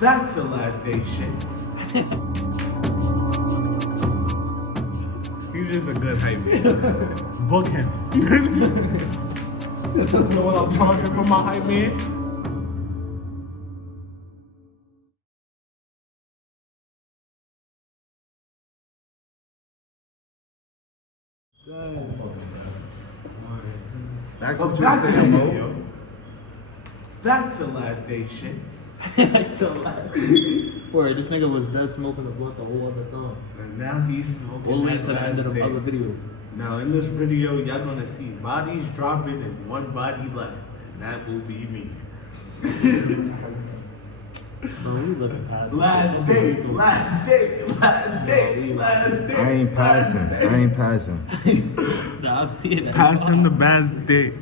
Back to last day shit. He's just a good hype man. Book him. You know what I'm charging for my hype man? Back to what you were saying, bro. Back to last day shit. Word, this nigga was dead smoking the blunt the whole other time. And now he's smoking. We'll link that to the end of last the day. other video. Now in this video, y'all gonna see bodies dropping and one body left. And that will be me. Bro, you living past Last day, last day, last day, last day. I ain't passing. I ain't passing. Nah, I've seen that. Passing the best day.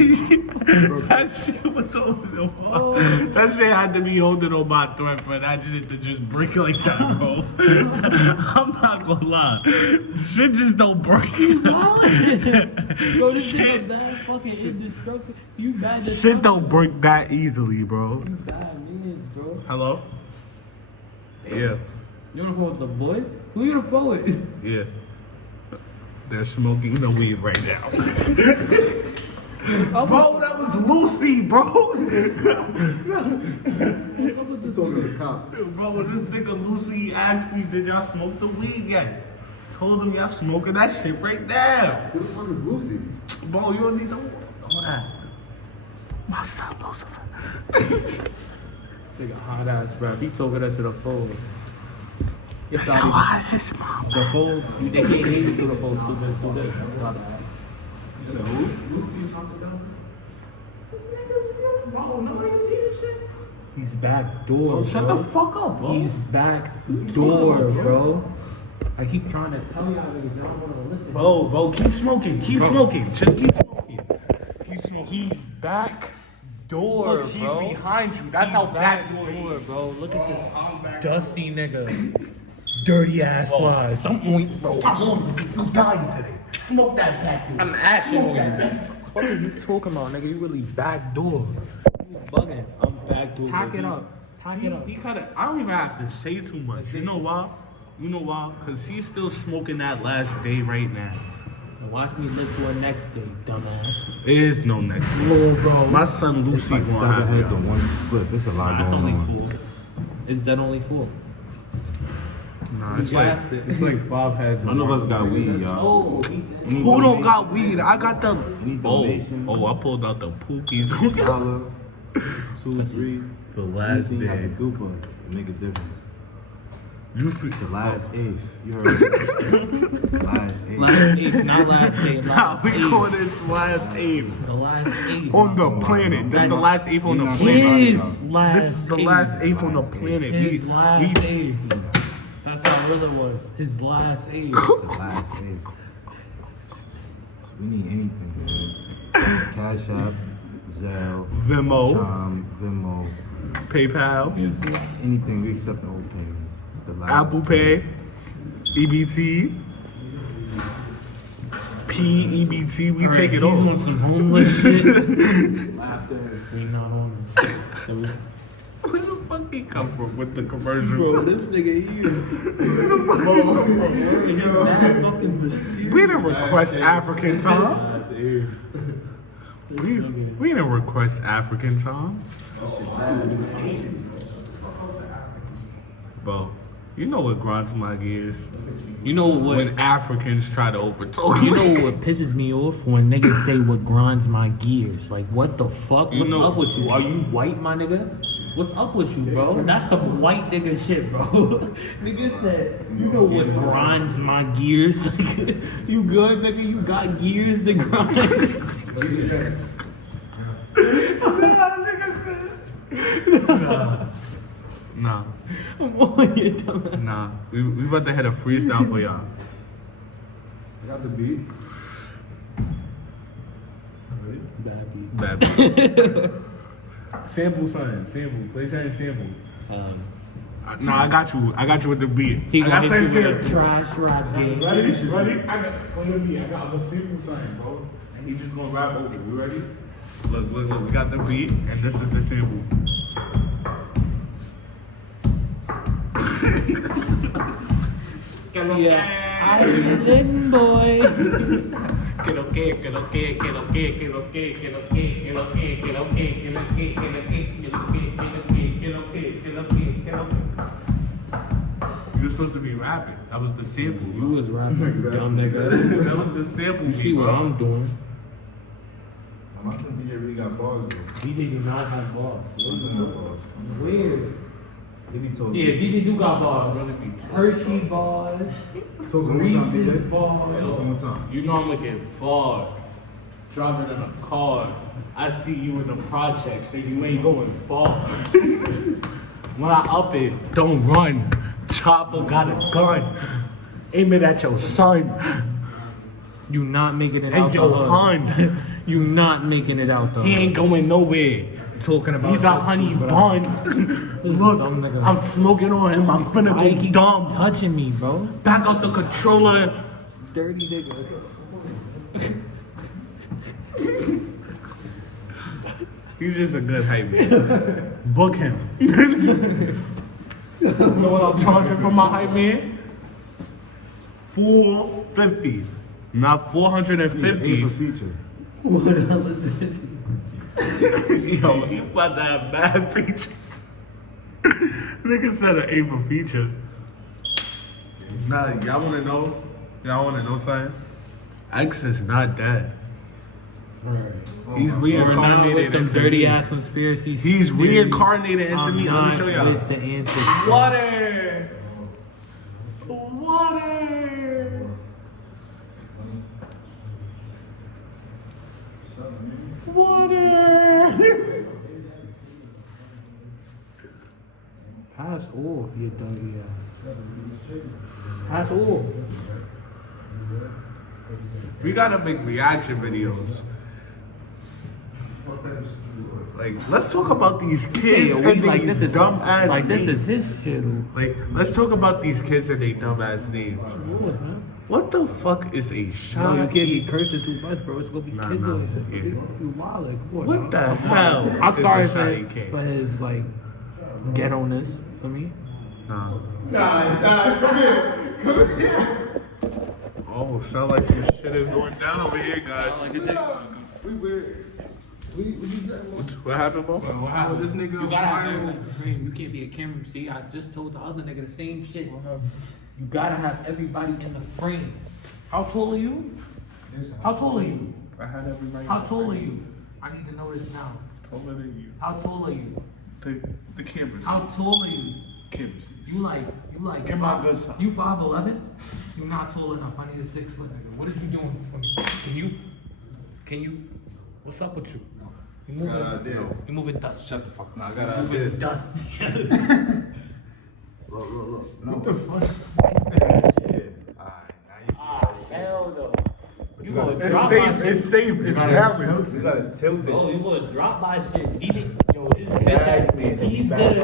That shit was holding on my, that shit had to be holding on my threat for that shit to just break like that, bro. I'm not gonna lie. Shit just don't break. Bro, this shit bad fucking indestructible. You bad Shit don't break that easily, bro. You bad means, bro. Hello? Yeah. You on the phone with the boys? Who you on the phone with? Yeah. They're smoking the weed right now. Bro, that was Lucy, bro. You talking to the cops. Bro, this nigga Lucy asked me, did y'all smoke the weed yet? Told him y'all smoking that shit right now. Who the fuck is Lucy? Bro, you don't need no that. My son Lucifer. Nigga hot ass rap. He talking that to the phone. That's how I is, mom. The phone, they can't hear you through the phone. Stupid. My bad. You said who? Lucy talking down. This nigga's real. Bro, nobody see this shit? He's back door. Bro, shut the fuck up, bro. He's back door, bro. I keep trying to tell y'all niggas, y'all don't want to listen. Bro, keep smoking. Keep smoking. Just keep smoking. Keep smoking. He's back door, Look, he's bro. behind you. That's how back door, bro. Look at this dusty nigga. Dirty ass slides. I'm on, bro. I'm on you. You dying today. Smoke that back door. I'm asking you. What are you talking about, nigga? You really back door. You bugging. I'm back door. Pack it up. Pack it up. He kinda, I don't even have to say too much. You know why? You know why? Because he's still smoking that last day right now. Watch me live to a next day, dumbass. There is no next day. Oh, bro. My son Lucy Like gonna have 7 heads it. in one split. There's a lot That's going only on. 4. It's dead only 4. Nah, it's like 5 heads. None of us got weed, y'all. Oh, Who don't got weed? I got the. Need Oh, donations. I pulled out the pookies. $1, 2, 3. The last Anything I day. can do for it to make a difference. You The last eighth. You heard it. Last eighth. last 8, not last day. Nah, Last we 8. call this last eighth The last 8. on the planet. That's the last eighth on the You're not planet. His This last This is the last eighth on the planet. His last we 8. That's how real it was. His last 8. The last eighth. We need anything, man. Cash App, Zelle, Venmo, Chime, Venmo, PayPal, anything. We accept all payments. It's the last Apple Pay, EBT, PEBT. We take it He's all. on some homeless shit. Last day. We not on him. Where the fuck he come from with the commercial? Bro, this nigga here. We didn't request African time. We didn't request African time. Bro, you know what grinds my gears? You know what? When Africans try to overtalk You know what pisses me off when niggas say what grinds my gears. Like, what the fuck? You What's know- up with you? Are you white, my nigga? What's up with you, bro? That's some white nigga shit, bro. Nigga said, you know what grinds my gears? You good, nigga? You got gears to grind? Nah, I'm on your dumb nah. We about to hit a freestyle for y'all. I got the beat. Ready? Bad beat. Bad beat. Sample something. Sample. Play something sample. Nah, I got you. I got you with the beat. He I got gonna hit you Sensei. with a trash rap game. Ready? Ready? I got on the beat. I got a simple sign, bro. And he just gonna rap over. You ready? Look, look, look. We got the beat, and this is the sample. Yeah, Island boy. Que lo que, que lo que, que lo que, que lo que, que lo que, que lo que, que lo que, que lo que, que lo que, que lo que, que lo que, que lo que, que lo que, que lo que. You were supposed to be rapping. That was the sample. You was rapping, dumb nigga. That was the sample. You see what bro. I'm doing? My son DJ really got bars, bro. DJ do not have balls. He doesn't have bars. Weird. Maybe told Yeah, DJ do got balls. Hershey bars, Talk one more time, Reese's DJ. bars. Talk one more time. You know I'm looking far. Driving in a car. I see you in the project, so you ain't going far. When I up it, don't run. Chopper got a gun. Aim it at your son. You not making it Hey, out yo, the hood. hun. You not making it out the He hood. ain't going nowhere. Talking about He's a honey bun. Look, dumb nigga. I'm smoking on him. I'm finna Why go he dumb. touching me, bro? Back out the controller. Dirty nigga. He's just a good hype man. Book him. You know what I'm charging for my hype man? $450, not Aim for $450. feature. What the hell is this? Yo, he about to have bad features. Nigga said an A for feature. Nah, y'all wanna know? Y'all wanna know something? X is not dead. He's We're not with reincarnated them into dirty me. ass conspiracy. He's theories. reincarnated into I'm me. Let me not show y'all. with the answers. Water! Water! Water! Pass off, you dirty ass. Pass off. We gotta make reaction videos. Like, let's talk about these kids Yeah, and like, these this is dumb ass like names. this is his channel. Like, let's talk about these kids and their dumb ass names. Yours, man. What the fuck is a No, you shot? can't be cursing too much, bro. It's gonna be Nah, kids nah, on yeah. it. You wildin'. Come on, What dog. the hell? I'm is sorry a shot he for can't? his like ghetto-ness for me. Nah. Nah, come here. Come here. Oh, sound like some shit is going down over here, guys. We just said, What happened, bro? Wow, this nigga. You gotta have everybody in the frame. You can't be a camera. See, I just told the other nigga the same shit. You gotta have everybody in the frame. How tall are you? How tall are you? I had everybody. How tall are you? I need to know this now. Taller than you. How tall are you? The camera. How tall are you? Camera seats. You like Get my good side. You 5'11"? You're not tall enough. I need a 6 foot nigga. What is you doing for me? Can you what's up with you? You I got an moving idea. you moving dust. Shut the fuck up. Nah, I got an idea. Dust. Look. No. What the fuck? Yeah. Alright, now you see. Hell no. You gotta- gonna It's drop safe. my shit. It's safe. It's gotta balanced. You gotta tilt it. Oh, you gonna drop my shit. DJ, yo, his Exactly, bitch and then he's back gonna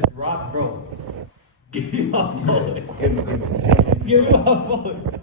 up. drop, bro. Give me my phone. Give me. Give me my phone.